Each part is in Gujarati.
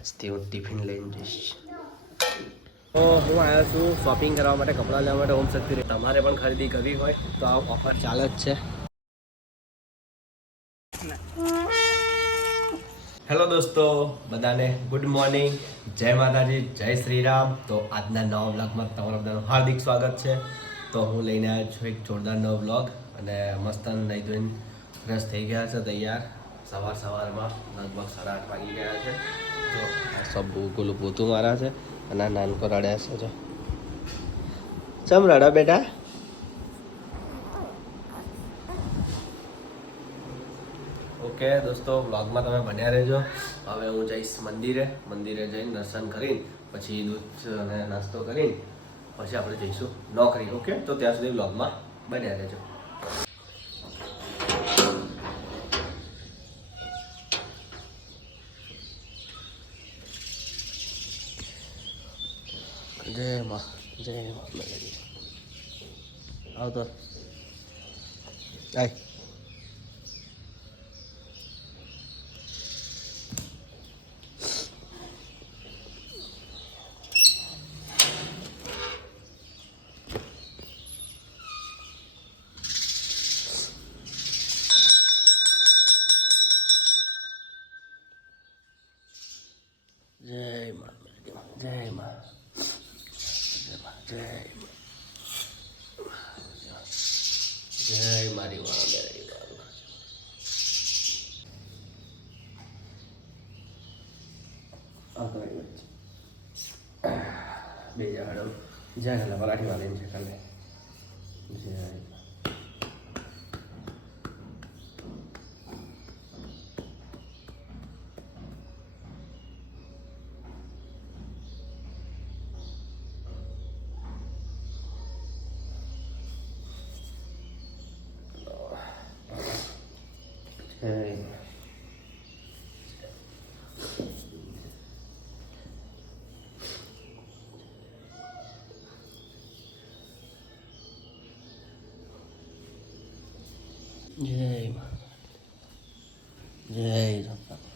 હું ટિફિન લઈને જઈશ. તો હું આવ્યો છું શોપિંગ કરવા માટે કપડાં લેવા માટે હોમ શક્તિ તમારે પણ ખરીદી કરવી હોય તો આ ઓફર ચાલે જ છે. હેલો દોસ્તો બધાને ગુડ મોર્નિંગ જય માતાજી જય શ્રી રામ તો આજના નવા બ્લોગમાં તમારું બધાનું હાર્દિક સ્વાગત છે. તો હું લઈને આવ્યો છું એક જોરદાર નવો બ્લોગ અને મસ્ત નહીં ધોઈને ફ્રેશ થઈ ગયા છે તૈયાર. સવાર સવારમાં લગભગ સાડા આઠ વાગી ગયા છે. જો સબ ગોલું પોતું મારા છે અને નાનકો રડ્યા છે જો. ચમ રડા બેટા? ઓકે, દોસ્તો, વ્લોગમાં તમે બન્યા રહેજો. હવે હું જઈશ મંદિરે. મંદિરે જઈને દર્શન કરીને, પછી દૂધ અને નાસ્તો કરીને, પછી આપણે જઈશું નોકરી, ઓકે? તો ત્યાં સુધી વ્લોગમાં બન્યા રહેજો. జయమ జయమ అవుతా అయ్ जय माँ जय माँ જય મારી માં મેરી બે જણા જય મરાઠી વાળી છે કાલે. જય. જય માં જય જગન્નાથ.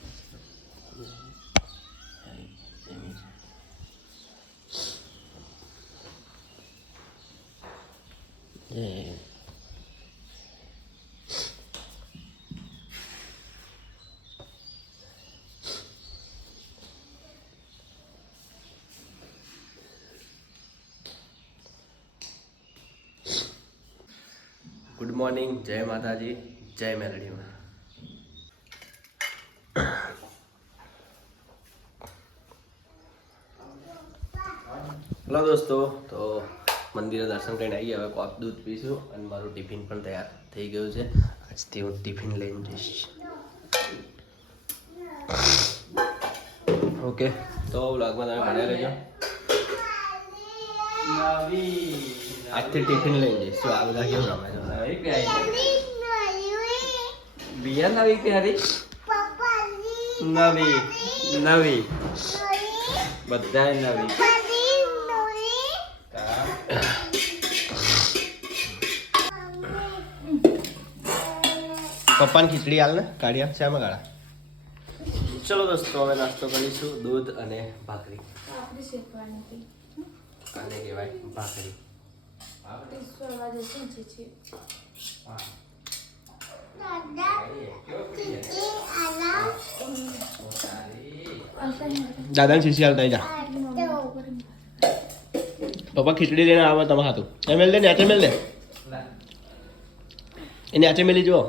મોર્નિંગ. જય માતાજી. જય મેલડીમાં. હલો દોસ્તો, તો મંદિરે દર્શન કરીને આવી હવે કોપ દૂધ પીશું અને મારું ટિફિન પણ તૈયાર થઈ ગયું છે. આજથી હું ટિફિન લઈને જઈશ. ઓકે, તો બ્લોગમાં તમે ભણ્યા રહેજો. આજથી ટિફિન લઈ જઈશું. આ બધા કેવું રમે છે? બિયા નવી પહેરી નવી. નવી. બધા નવી. પપ્પાની ખીચડી હાલ ને? કાઢ્યા શામાં ગાળા ચલો દોસ્તો હવે નાસ્તો કરીશું દૂધ અને ભાખરી. આને કહેવાય ભાખરી દાદાને શીશી હાલતા જા. પપ્પા ખીચડી લઈને આવે તમે હાથું. એ એલ દે નેચે મેલ દે. એ આચે મેલી જુઓ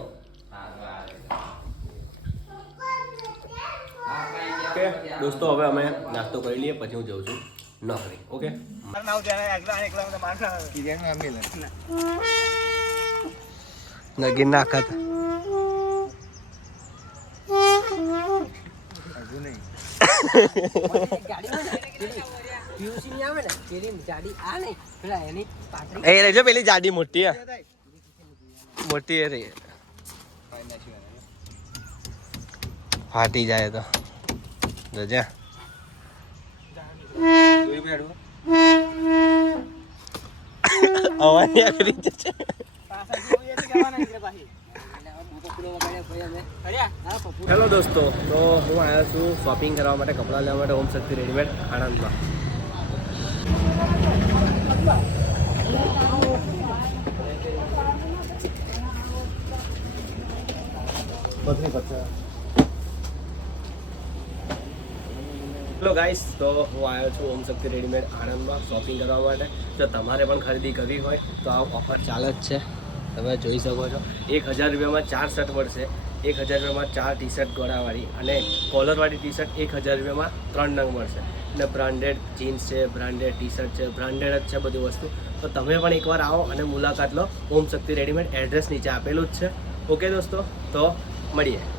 દોસ્તો હવે અમે નાસ્તો કરી લઈએ પછી હું જઉં છું. નોકરી ઓકે નગીન નાખત. એ રહેજો પેલી જાડી મોટી મોટી એ રહી ફાટી જાય તો. જોજે હેલો દોસ્તો તો હું આવ્યો છું શોપિંગ કરવા માટે કપડાં લેવા માટે ઓમ શક્તિ રેડીમેડ આણંદમાં હેલો ગાઈસ તો હું આવ્યો છું ઓમ શક્તિ રેડીમેડ આણંદમાં શોપિંગ કરવા માટે. જો તમારે પણ ખરીદી કરવી હોય, તો આ ઓફર ચાલે જ છે. તમે જોઈ શકો છો. એક હજાર રૂપિયામાં ચાર શર્ટ મળશે. એક હજાર રૂપિયામાં ચાર ટી શર્ટ ગોળાવાળી અને કોલરવાળી ટી શર્ટ એક હજાર રૂપિયામાં ત્રણ નંગ મળશે. અને બ્રાન્ડેડ જીન્સ છે બ્રાન્ડેડ ટી શર્ટ છે બ્રાન્ડેડ જ છે બધી વસ્તુ. તો તમે પણ એકવાર આવો અને મુલાકાત લો. ઓમ શક્તિ રેડીમેડ એડ્રેસ નીચે આપેલું જ છે. ઓકે દોસ્તો, તો મળીએ.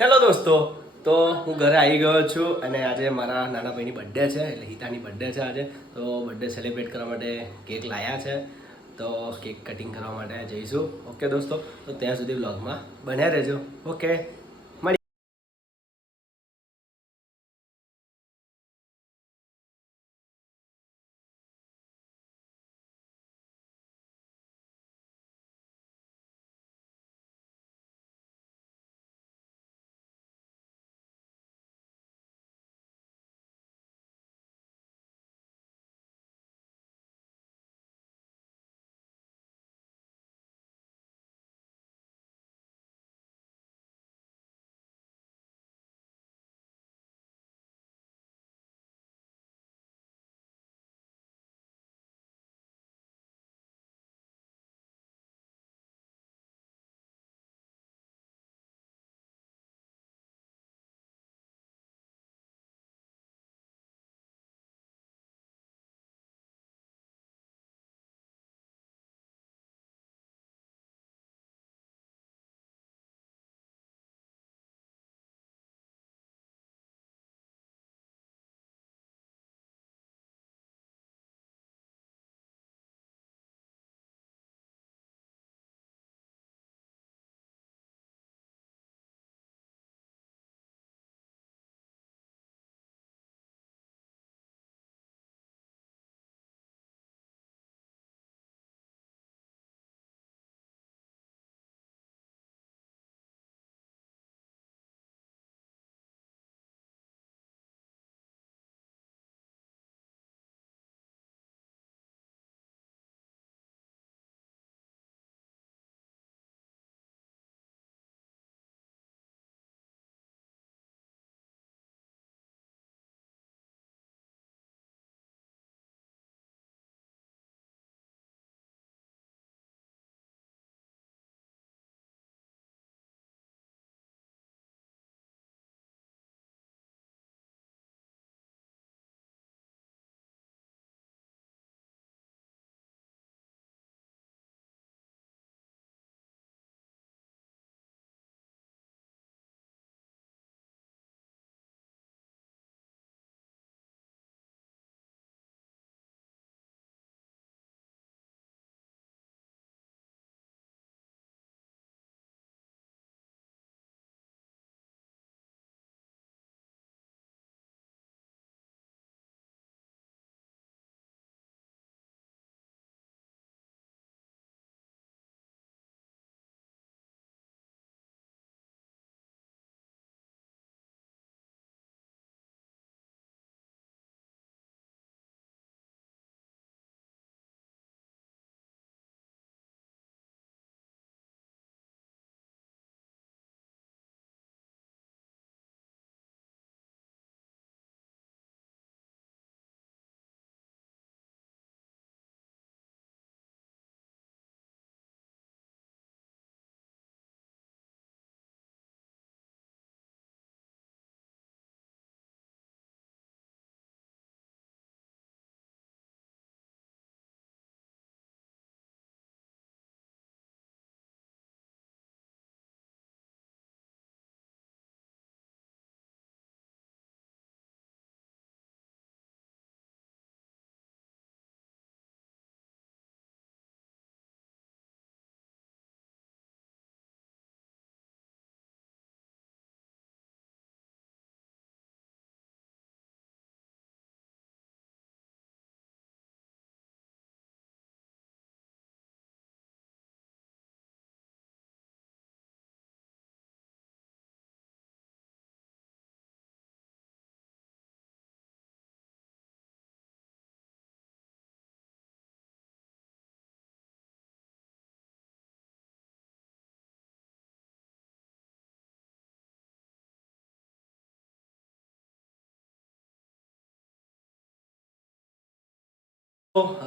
હેલો દોસ્તો. તો હું ઘરે આવી ગયો છું અને આજે મારા નાના ભાઈની બર્થડે છે, એટલે હિતાની બર્થડે છે આજે. તો બર્થડે સેલિબ્રેટ કરવા માટે કેક લાયા છે. તો કેક કટિંગ કરવા માટે જઈશું. ઓકે દોસ્તો. તો ત્યાં સુધી બ્લોગમાં બન્યા રહેજો. ઓકે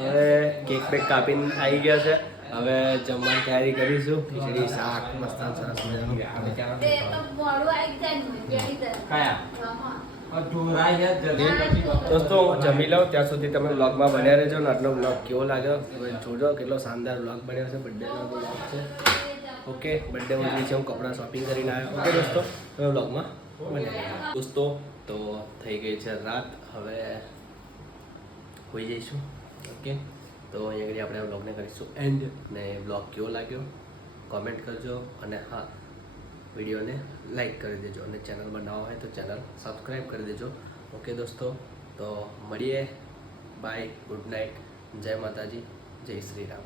હવે કેક બેક કાપીને આવી ગયા છે. હવે જમવાની તૈયારી કરીશું. ખીચડી શાક મસ્ત સરસ મજાનું. દોસ્તો હું જમી લઉં ત્યાં સુધી તમે વ્લોગમાં બન્યા રહેજો ને આટલો વ્લોગ કેવો લાગ્યો? જોજો કેટલો શાનદાર વ્લોગ બન્યો છે. બર્થડેનો વ્લોગ છે. ઓકે બર્થડે ઉજવી છે હું કપડાં શોપિંગ કરીને આવ્યો. ઓકે દોસ્તો તમે વ્લોગમાં બન્યા દોસ્તો તો થઈ ગઈ છે રાત. હવે હોઈ જઈશું. ઓકે તો અહીંયા આગળ આપણે બ્લોગને કરીશું એન્ડ ને બ્લોગ કેવો લાગ્યો? કોમેન્ટ કરજો અને હા, વિડીયોને લાઈક કરી દેજો. અને ચેનલમાં નવા હોય તો ચેનલ સબસ્ક્રાઈબ કરી દેજો. ઓકે દોસ્તો? તો મળીએ. બાય ગુડ નાઇટ જય માતાજી. જય શ્રી રામ.